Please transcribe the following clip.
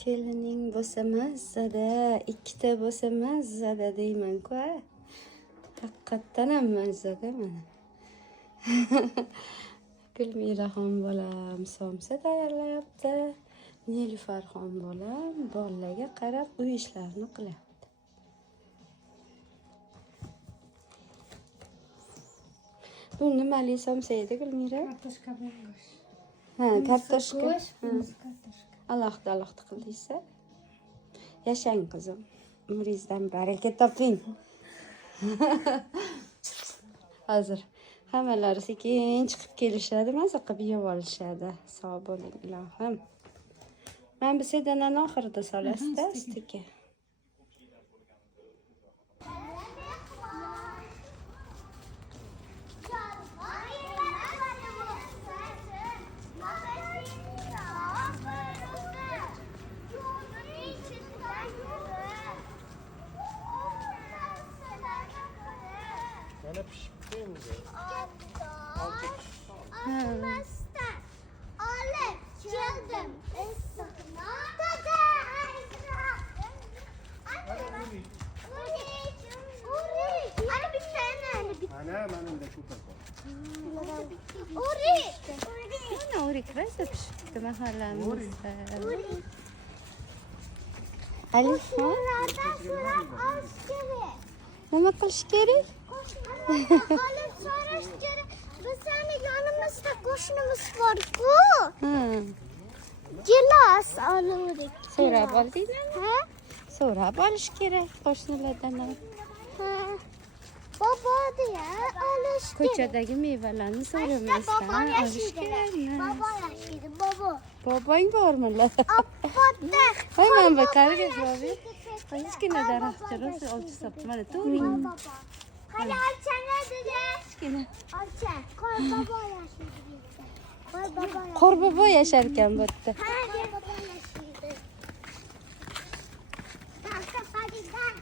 Kelining bo'lsa mazzada, ikkita bo'lsa mazzada deyman-ku. Haqiqatdan ham mazzaga mana. Gulmiraxon bolam somsa tayyorlayapti. Nilufarxon bolam bolalarga qarab uy ishlarini qilyapti. Bu nimali somsa edi, Gulmira? Kartoshka go'sht. Ha, kartoshka. Kartoshka. Alohida qildingsa. Yashang qizim. Umringizdan baraka toping. Hozir hammalari sekin chiqib kelishadi, maza qilib yeb olishadi. Sog' bo'ling, ilohim. Men bu sedanani oxirida solasiz-da, ustiga. Mana pishibdi endi. Olmasdan olib keldim. Mana da shu tarafa. Mana o'rik rosa pishibdi mahallamizda. Alifjon, nima qilish kerak? Olib so'rash kerak. Bizning yonimizda qo'shnimiz bor-ku. Gilos oluvdik. So'rab oldingmi? Ha? So'rab olish kerak qo'shnilardan. Ha. Bobo deya olish kerak. Ko'chadagi mevalarni so'ramasdan Bobo olish yashaydi. kerakmi? Bobo yashaydi. Bobo. Boboing bormi? Appoda. Voy, men bu qarga javob ber. Kichkina daraxtcha rosa olchisabdi. Mana to'ring. Hadi olchana dedi. Kichkina. Olcha. Qo'y bobo yashaydi. Qo'y bobo. Qor bobo yashar ekan bu yerda. Ha, bobo yashaydi. Hadi dan.